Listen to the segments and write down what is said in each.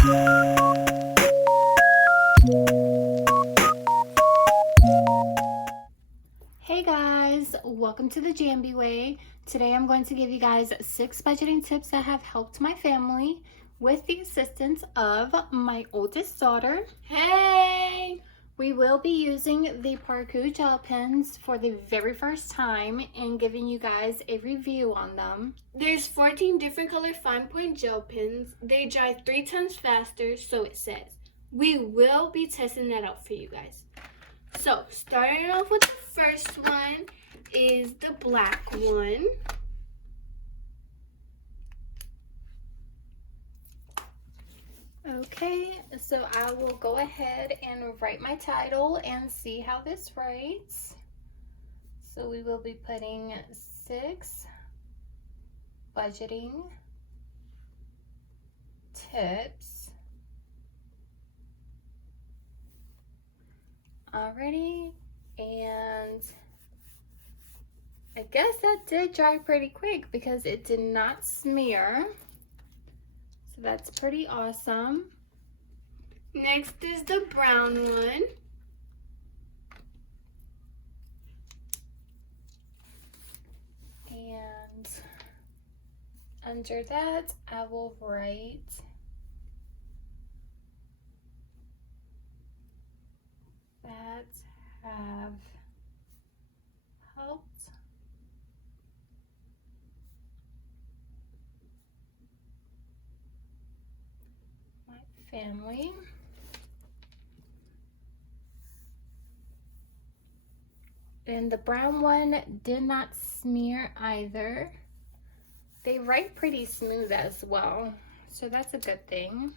Hey guys, welcome to the Jambi Way. Today I'm going to give you guys 6 budgeting tips that have helped my family with the assistance of my oldest daughter. Hey! We will be using the Parkoo Gel Pens for the very first time and giving you guys a review on them. There's 14 different color fine point gel pens. They dry 3 times faster, so it says. We will be testing that out for you guys. So, starting off with the first one is the black one. Okay, so I will go ahead and write my title and see how this writes. So we will be putting 6 budgeting tips. Alrighty, and I guess that did dry pretty quick because it did not smear. So that's pretty awesome. Next is the brown one. And under that, I will write that have helped my family. And the brown one did not smear either. They write pretty smooth as well, so that's a good thing.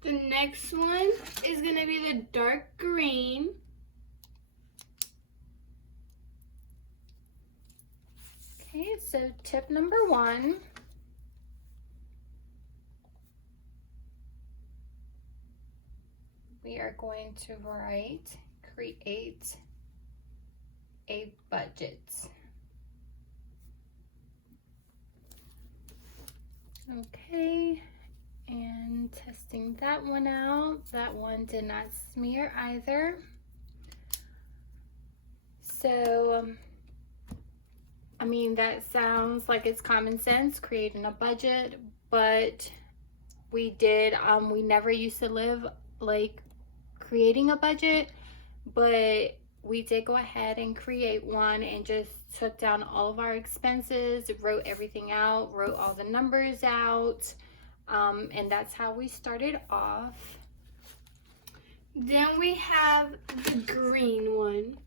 The next one is going to be the dark green. Okay, so tip number 1. We are going to write, create a budget. Okay, and testing that one out. That one did not smear either. So, I mean, that sounds like it's common sense, creating a budget, but we never used to live like creating a budget, but we did go ahead and create one and just took down all of our expenses, wrote everything out, wrote all the numbers out, and that's how we started off. Then we have the green one.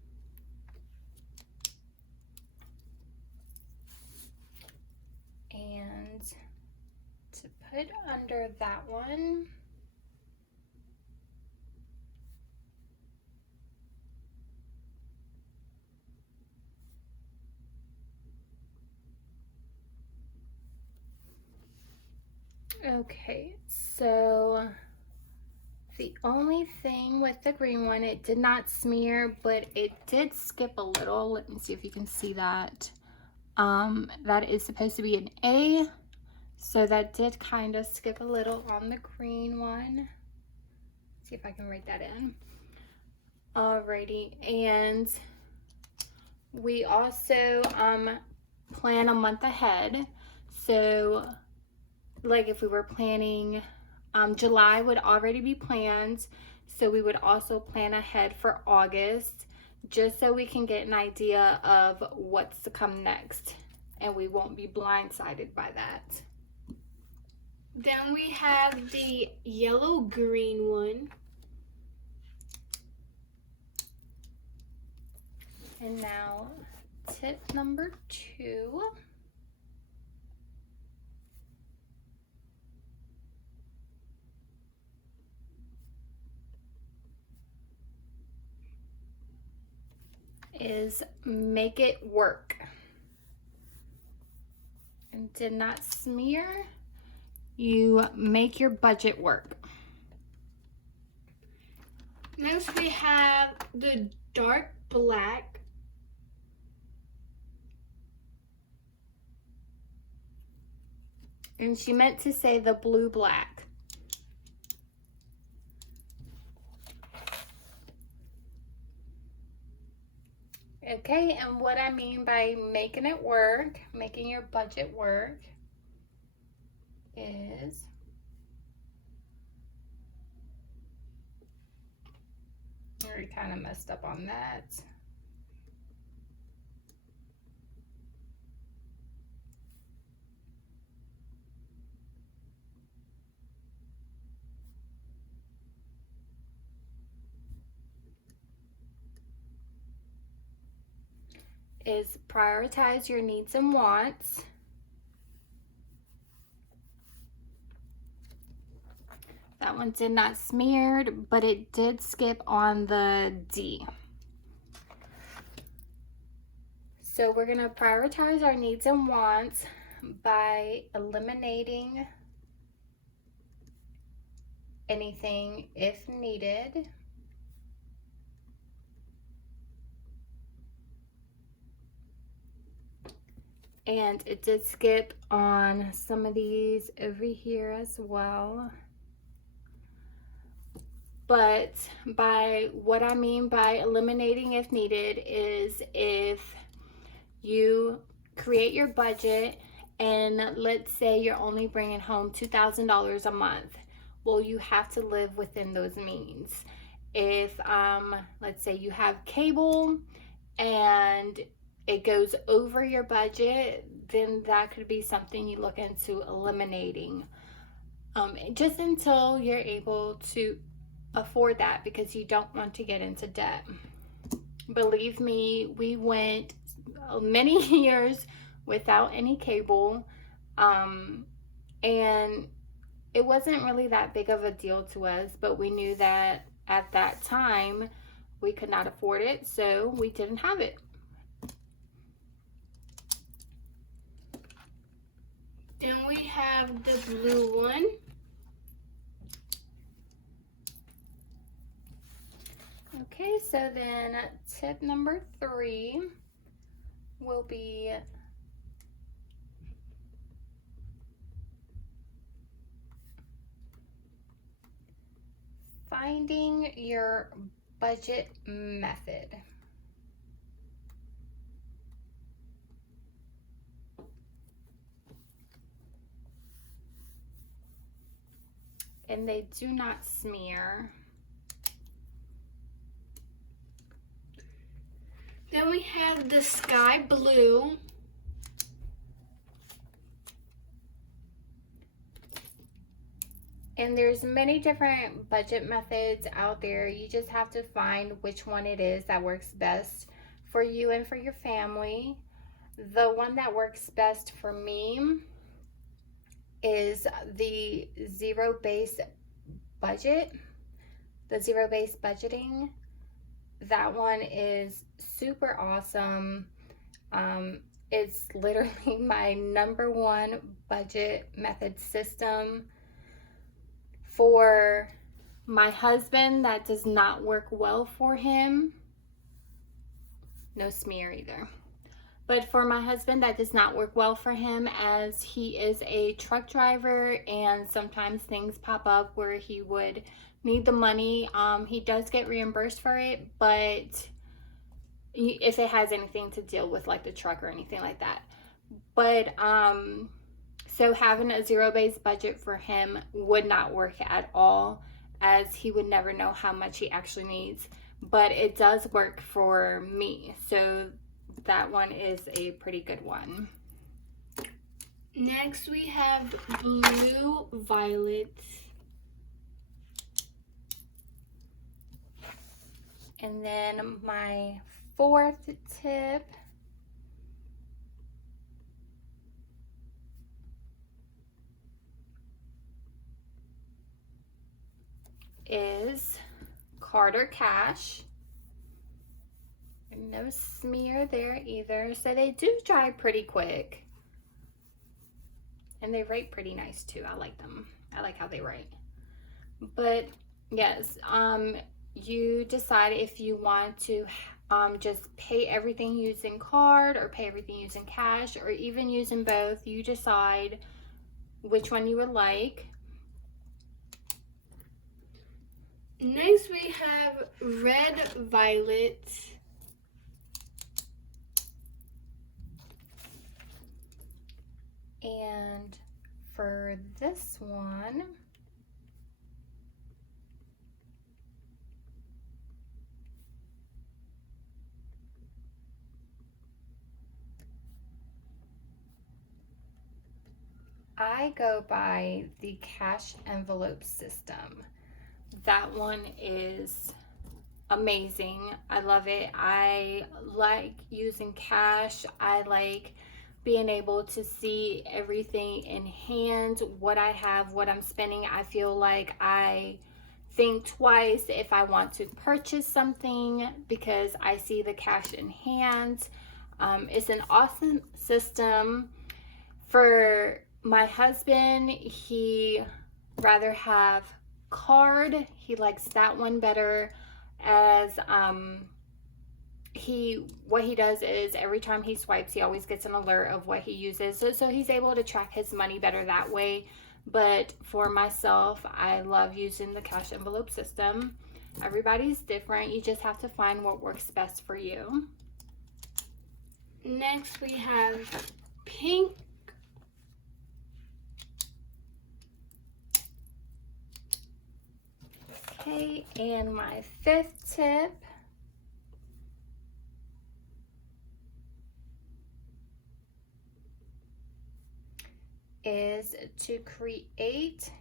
And to put under that one, okay, so the only thing with the green one, it did not smear, but it did skip a little. Let me see if you can see that. That is supposed to be an A, so that did kind of skip a little on the green one. Let's see if I can write that in. Alrighty, and we also plan a month ahead. So like if we were planning, July would already be planned, so we would also plan ahead for August, just so we can get an idea of what's to come next and we won't be blindsided by that. Then we have the yellow green one. And now tip number 2. Is make it work. And did not smear. You make your budget work. Next we have the dark black. And she meant to say the blue black. Okay, and what I mean by making it work, making your budget work, is I already kind of messed up on that. Is prioritize your needs and wants. That one did not smeared, but it did skip on the D. So we're gonna prioritize our needs and wants by eliminating anything if needed. And it did skip on some of these over here as well. But by what I mean by eliminating if needed is if you create your budget and let's say you're only bringing home $2,000 a month. Well, you have to live within those means. If let's say you have cable and it goes over your budget, then that could be something you look into eliminating, just until you're able to afford that, because you don't want to get into debt. Believe me, we went many years without any cable, and it wasn't really that big of a deal to us, but we knew that at that time we could not afford it, so we didn't have it. Then we have the blue one. Okay, so then tip number 3 will be finding your budget method. And they do not smear. Then we have the sky blue. And there's many different budget methods out there. You just have to find which one it is that works best for you and for your family. The one that works best for me is the zero-based budget, the zero-based budgeting. That one is super awesome. It's literally my number one budget method system. For my husband, that does not work well for him. No smear either. But for my husband, that does not work well for him, as he is a truck driver and sometimes things pop up where he would need the money. He does get reimbursed for it, but if it has anything to deal with like the truck or anything like that. But so having a zero-based budget for him would not work at all, as he would never know how much he actually needs. But it does work for me, so that one is a pretty good one. Next we have blue violet. And then my 4th tip is card or cash. No smear there either. So they do dry pretty quick. And they write pretty nice too. I like them. I like how they write. But yes, you decide if you want to just pay everything using card or pay everything using cash or even using both. You decide which one you would like. Next we have red violet. And for this one, I go by the cash envelope system. That one is amazing. I love it. I like using cash. I like being able to see everything in hand, what I have, what I'm spending. I feel like I think twice if I want to purchase something because I see the cash in hand. It's an awesome system. For my husband, he rather have card. He likes that one better, as what he does is every time he swipes, he always gets an alert of what he uses, so he's able to track his money better that way. But for myself, I love using the cash envelope system. Everybody's different. You just have to find what works best for you. Next we have pink. Okay, and my fifth tip is to create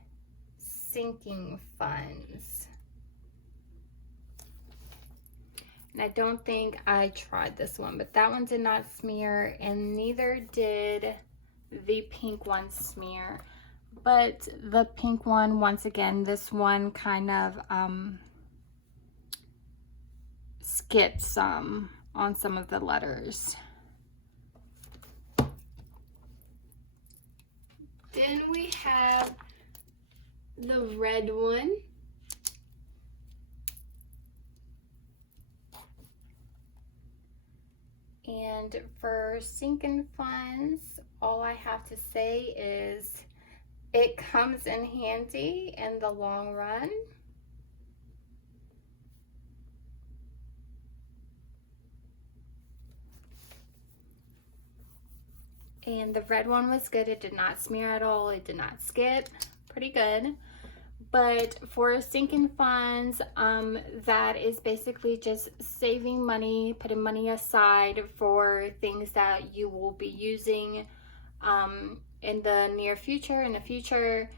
sinking funds. And I don't think I tried this one, but that one did not smear, and neither did the pink one smear. But the pink one, once again, this one kind of skipped some on some of the letters. Then we have the red one. And for sinking funds, all I have to say is it comes in handy in the long run. And the red one was good. It did not smear at all. It did not skip. Pretty good. But for sinking funds, that is basically just saving money, putting money aside for things that you will be using in the near future,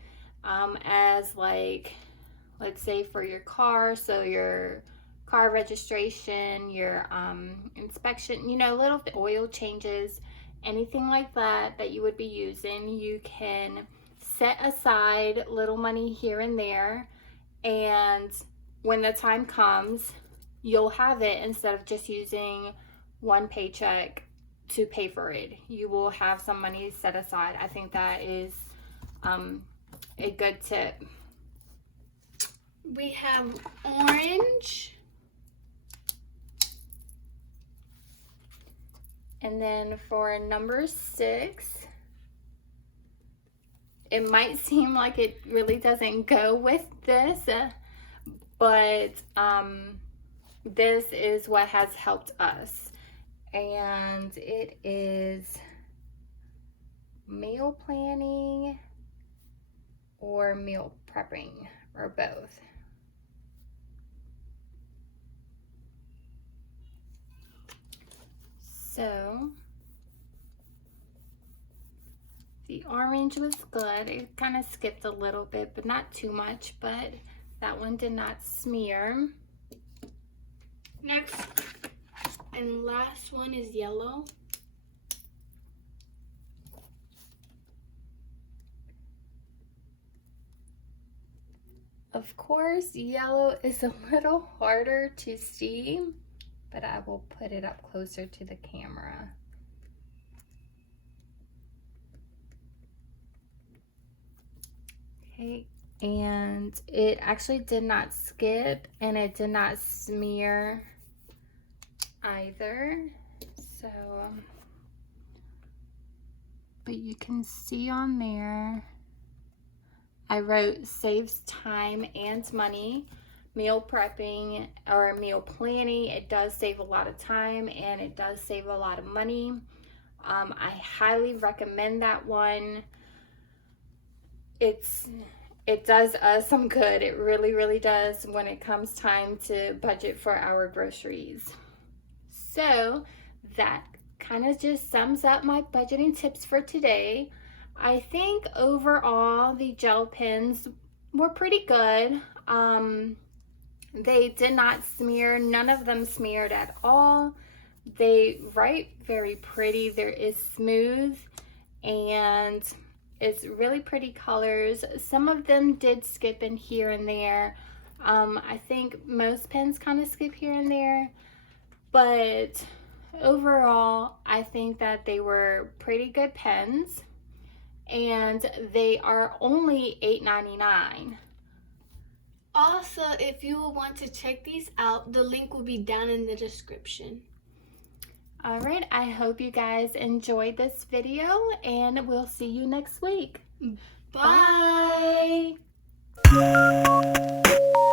as like, let's say for your car, so your car registration, your inspection, little oil changes, anything like that that you would be using. You can set aside little money here and there, and when the time comes, you'll have it instead of just using one paycheck to pay for it. You will have some money set aside. I think that is a good tip. We have orange. And then for number 6, it might seem like it really doesn't go with this, but this is what has helped us. And it is meal planning or meal prepping, or both. So the orange was good. It kind of skipped a little bit, but not too much, but that one did not smear. Next and last one is yellow. Of course, yellow is a little harder to see, but I will put it up closer to the camera. Okay, and it actually did not skip, and it did not smear either. So, but you can see on there I wrote saves time and money. Meal prepping or meal planning, it does save a lot of time and it does save a lot of money. I highly recommend that one. It does us some good. It really, really does when it comes time to budget for our groceries. So that kind of just sums up my budgeting tips for today. I think overall the gel pens were pretty good. They did not smear, none of them smeared at all. They write very pretty. There is smooth and it's really pretty colors. Some of them did skip in here and there. I think most pens kind of skip here and there, but overall, I think that they were pretty good pens, and they are only $8.99. Also, if you want to check these out, the link will be down in the description. All right, I hope you guys enjoyed this video, and we'll see you next week. Bye. Bye.